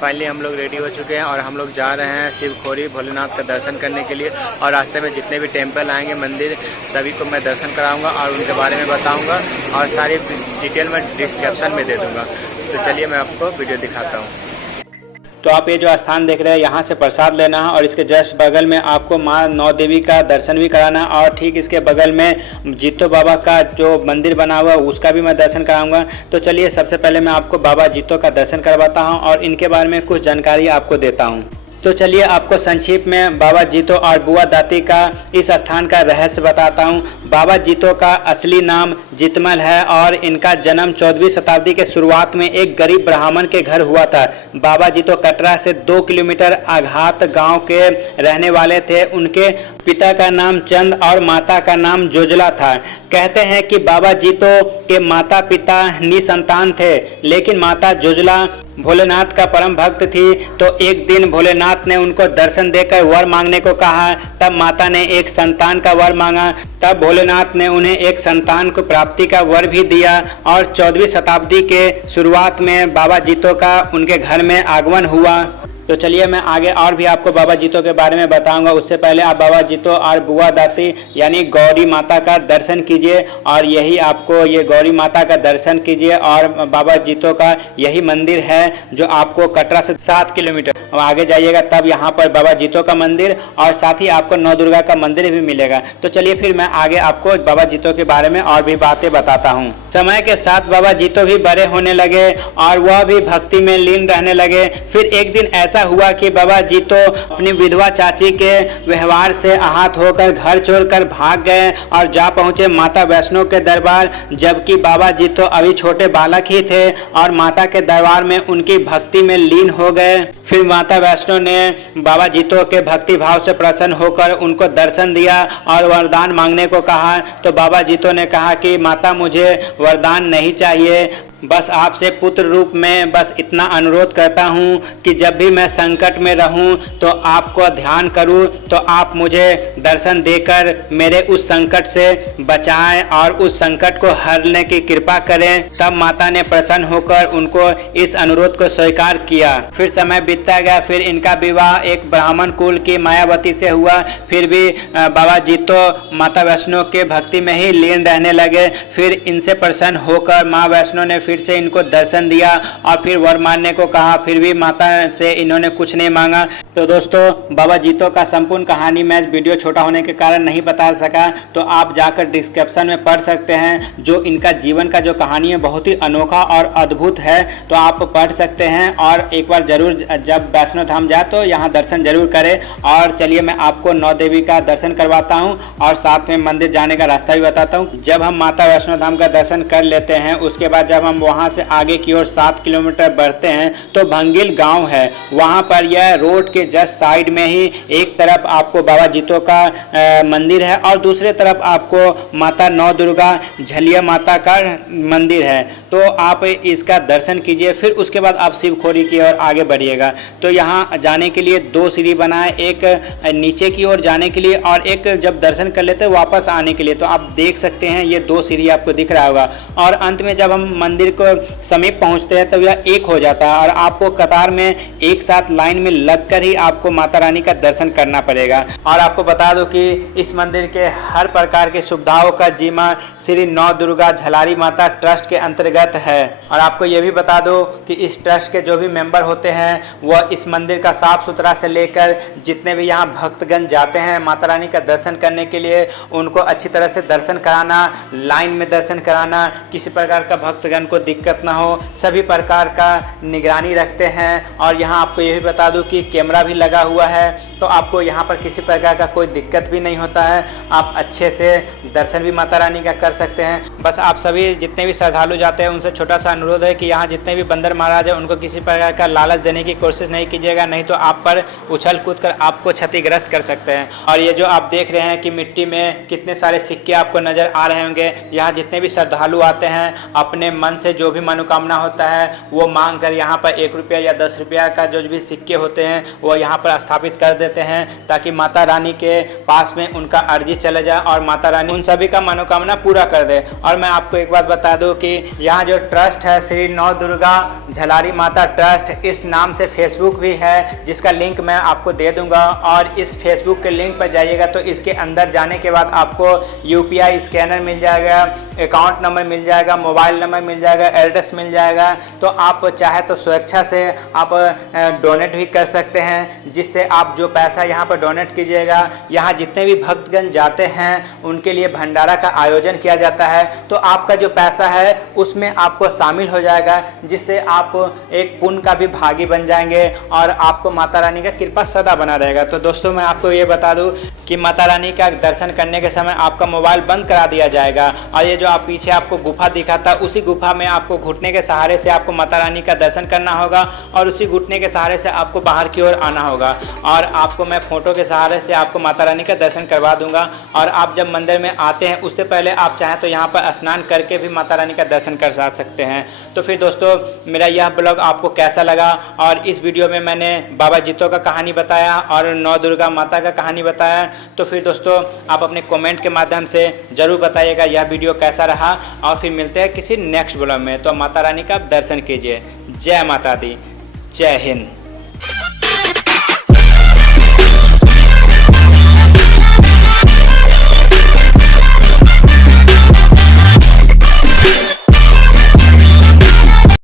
Finally हम लोग ready हो चुके हैं और हम लोग जा रहे हैं शिवखोरी भोलेनाथ का दर्शन करने के लिए। और रास्ते में जितने भी टेंपल आएंगे, मंदिर, सभी को मैं दर्शन कराऊंगा और उनके बारे में बताऊंगा और सारी डिटेल मैं डिस्क्रिप्शन में दे दूंगा। तो चलिए मैं आपको वीडियो दिखाता हूँ। तो आप ये जो स्थान देख रहे हैं, यहाँ से प्रसाद लेना है और इसके जस्ट बगल में आपको माँ नौ देवी का दर्शन भी कराना है। और ठीक इसके बगल में जीतो बाबा का जो मंदिर बना हुआ है उसका भी मैं दर्शन कराऊंगा। तो चलिए सबसे पहले मैं आपको बाबा जीतो का दर्शन करवाता हूँ और इनके बारे में कुछ जानकारी आपको देता हूँ। तो चलिए आपको संक्षिप्त में बाबा जीतो और बुआ दाती का इस स्थान का रहस्य बताता हूँ। बाबा जीतो का असली नाम जितमल है और इनका जन्म 14वीं शताब्दी के शुरुआत में एक गरीब ब्राह्मण के घर हुआ था। बाबा जीतो कटरा से 2 किलोमीटर आघात गांव के रहने वाले थे। उनके पिता का नाम चंद और माता का नाम जोजला था। कहते हैं कि बाबा जीतो के माता पिता निसंतान थे, लेकिन माता जोजला भोलेनाथ का परम भक्त थी। तो एक दिन भोलेनाथ ने उनको दर्शन देकर वर मांगने को कहा। तब माता ने एक संतान का वर मांगा। तब भोलेनाथ ने उन्हें एक संतान को प्राप्ति का वर भी दिया और 14वीं शताब्दी के शुरुआत में बाबा जीतो का उनके घर में आगमन हुआ। तो चलिए मैं आगे और भी आपको बाबा जीतो के बारे में बताऊंगा। उससे पहले आप बाबा जीतो और बुआ दाती यानी गौरी माता का दर्शन कीजिए और यही आपको ये गौरी माता का दर्शन कीजिए। और बाबा जीतो का यही मंदिर है जो आपको कटरा से 7 किलोमीटर आगे जाइएगा तब यहाँ पर बाबा जीतो का मंदिर और साथ ही आपको नौ दुर्गा का मंदिर भी मिलेगा। तो चलिए फिर मैं आगे आपको बाबा जीतो के बारे में और भी बातें बताता हूँ। समय के साथ बाबा जीतो भी बड़े होने लगे और वह भी भक्ति में लीन रहने लगे। फिर एक दिन ऐसा हुआ कि बाबा जीतो अपनी विधवा चाची के व्यवहार से आहत होकर घर छोड़कर भाग गए और जा पहुंचे माता वैष्णो के दरबार। जबकि बाबा जीतो अभी छोटे बालक ही थे और माता के दरबार में उनकी भक्ति में लीन हो गए। फिर माता वैष्णो ने बाबा जीतो के भक्ति भाव से प्रसन्न होकर उनको दर्शन दिया और वरदान मांगने को कहा। तो बाबा जीतो ने कहा कि माता मुझे वरदान नहीं चाहिए, बस आपसे पुत्र रूप में बस इतना अनुरोध करता हूँ कि जब भी मैं संकट में रहूँ तो आपको ध्यान करूँ तो आप मुझे दर्शन देकर मेरे उस संकट से बचाएं और उस संकट को हरने की कृपा करें। तब माता ने प्रसन्न होकर उनको इस अनुरोध को स्वीकार किया। फिर समय बीतता गया। फिर इनका विवाह एक ब्राह्मण कुल की मायावती से हुआ। फिर भी बाबा जीतो माता वैष्णो के भक्ति में ही लीन रहने लगे। फिर इनसे प्रसन्न होकर माँ वैष्णो ने फिर से इनको दर्शन दिया और फिर वर मांगने को कहा। फिर भी माता से इन्होंने कुछ नहीं मांगा। तो दोस्तों बाबा जीतो का संपूर्ण कहानी मैं वीडियो छोटा होने के कारण नहीं बता सका, तो आप जाकर डिस्क्रिप्शन में पढ़ सकते हैं। जो इनका जीवन का जो कहानी है बहुत ही अनोखा और अद्भुत है, तो आप पढ़ सकते हैं। और एक बार जरूर जब वैष्णो धाम जाए तो यहाँ दर्शन जरूर करें। और चलिए मैं आपको नौ देवी का दर्शन करवाता हूँ और साथ में मंदिर जाने का रास्ता भी बताता हूँ। जब हम माता वैष्णो धाम का दर्शन कर लेते हैं उसके बाद जब हम वहाँ से आगे की ओर 7 किलोमीटर बढ़ते हैं तो भंगिल गांव है। वहाँ पर यह रोड के जस्ट साइड में ही एक तरफ आपको बाबा जीतो का मंदिर है और दूसरे तरफ आपको माता नौ दुर्गा झलिया माता का मंदिर है। तो आप इसका दर्शन कीजिए। फिर उसके बाद आप शिवखोरी की ओर आगे बढ़िएगा। तो यहाँ जाने के लिए 2 सीढ़ी बना है, एक नीचे की ओर जाने के लिए और एक जब दर्शन कर लेते हैं वापस आने के लिए। तो आप देख सकते हैं ये 2 सीढ़ी आपको दिख रहा होगा। और अंत में जब हम मंदिर को समीप पहुंचते हैं तब यह एक हो जाता है और आपको कतार में एक साथ लाइन में लगकर ही आपको माता रानी का दर्शन करना पड़ेगा। और आपको बता दो कि इस मंदिर के हर प्रकार की सुविधाओं का जिम्मा श्री नौ दुर्गा झलारी माता ट्रस्ट के अंतर्गत है। और आपको यह भी बता दो कि इस ट्रस्ट के जो भी मेंबर होते हैं वह इस मंदिर का साफ सुथरा से लेकर जितने भी यहाँ भक्तगण जाते हैं माता रानी का दर्शन करने के लिए उनको अच्छी तरह से दर्शन कराना, लाइन में दर्शन कराना, किसी प्रकार का भक्तगण को दिक्कत ना हो, सभी प्रकार का निगरानी रखते हैं। और यहाँ आपको ये भी बता दूं कि कैमरा भी लगा हुआ है, तो आपको यहाँ पर किसी प्रकार का कोई दिक्कत भी नहीं होता है। आप अच्छे से दर्शन भी माता रानी का कर सकते हैं। बस आप सभी जितने भी श्रद्धालु जाते हैं उनसे छोटा सा अनुरोध है कि यहाँ जितने भी बंदर महाराज है उनको किसी प्रकार का लालच देने की कोशिश नहीं कीजिएगा, नहीं तो आप पर उछल कूद कर आपको क्षतिग्रस्त कर सकते हैं। और ये जो आप देख रहे हैं कि मिट्टी में कितने सारे सिक्के आपको नजर आ रहे होंगे, यहाँ जितने भी श्रद्धालु आते हैं अपने मन से जो भी मनोकामना होता है वो मांग कर यहाँ पर 1 रुपया या 10 रुपया का जो भी सिक्के होते हैं वो यहाँ पर स्थापित कर देते हैं ताकि माता रानी के पास में उनका अर्जी चले जाए और माता रानी उन सभी का मनोकामना पूरा कर दे। और मैं आपको एक बात बता दूं कि यहाँ यहाँ जो ट्रस्ट है श्री नौ दुर्गा झलारी माता ट्रस्ट, इस नाम से फेसबुक भी है, जिसका लिंक मैं आपको दे दूंगा। और इस फेसबुक के लिंक पर जाइएगा तो इसके अंदर जाने के बाद आपको UPI स्कैनर मिल जाएगा, अकाउंट नंबर मिल जाएगा, मोबाइल नंबर मिल जाएगा, एड्रेस मिल जाएगा। तो आप चाहे तो स्वेच्छा से आप डोनेट भी कर सकते हैं, जिससे आप जो पैसा यहाँ पर डोनेट कीजिएगा, यहाँ जितने भी भक्तगण जाते हैं उनके लिए भंडारा का आयोजन किया जाता है। तो आपका जो पैसा है उसमें आपको शामिल हो जाएगा, जिससे आप एक पुण्य का भी भागी बन जाएंगे और आपको माता रानी का कृपा सदा बना रहेगा। तो दोस्तों मैं आपको ये बता दूं कि माता रानी का दर्शन करने के समय आपका मोबाइल बंद करा दिया जाएगा, और ये जो आप पीछे आपको गुफा दिखा था, उसी गुफा में आपको घुटने के सहारे से आपको माता रानी का दर्शन करना होगा, और उसी घुटने के सहारे से आपको बाहर की ओर आना होगा। और आपको मैं फोटो के सहारे से आपको माता रानी का दर्शन करवा दूंगा। और आप जब मंदिर में आते हैं उससे पहले आप चाहें तो यहाँ पर स्नान करके भी माता रानी का दर्शन कर सकते हैं। तो फिर दोस्तों मेरा यह ब्लॉग आपको कैसा लगा, और इस वीडियो में मैंने बाबा जीतो का कहानी बताया और नौ दुर्गा माता का कहानी बताया। तो फिर दोस्तों आप अपने कमेंट के माध्यम से ज़रूर बताइएगा यह वीडियो कैसा रहा, और फिर मिलते हैं किसी नेक्स्ट ब्लॉग में। तो माता रानी का दर्शन कीजिए। जय माता दी, जय हिंद।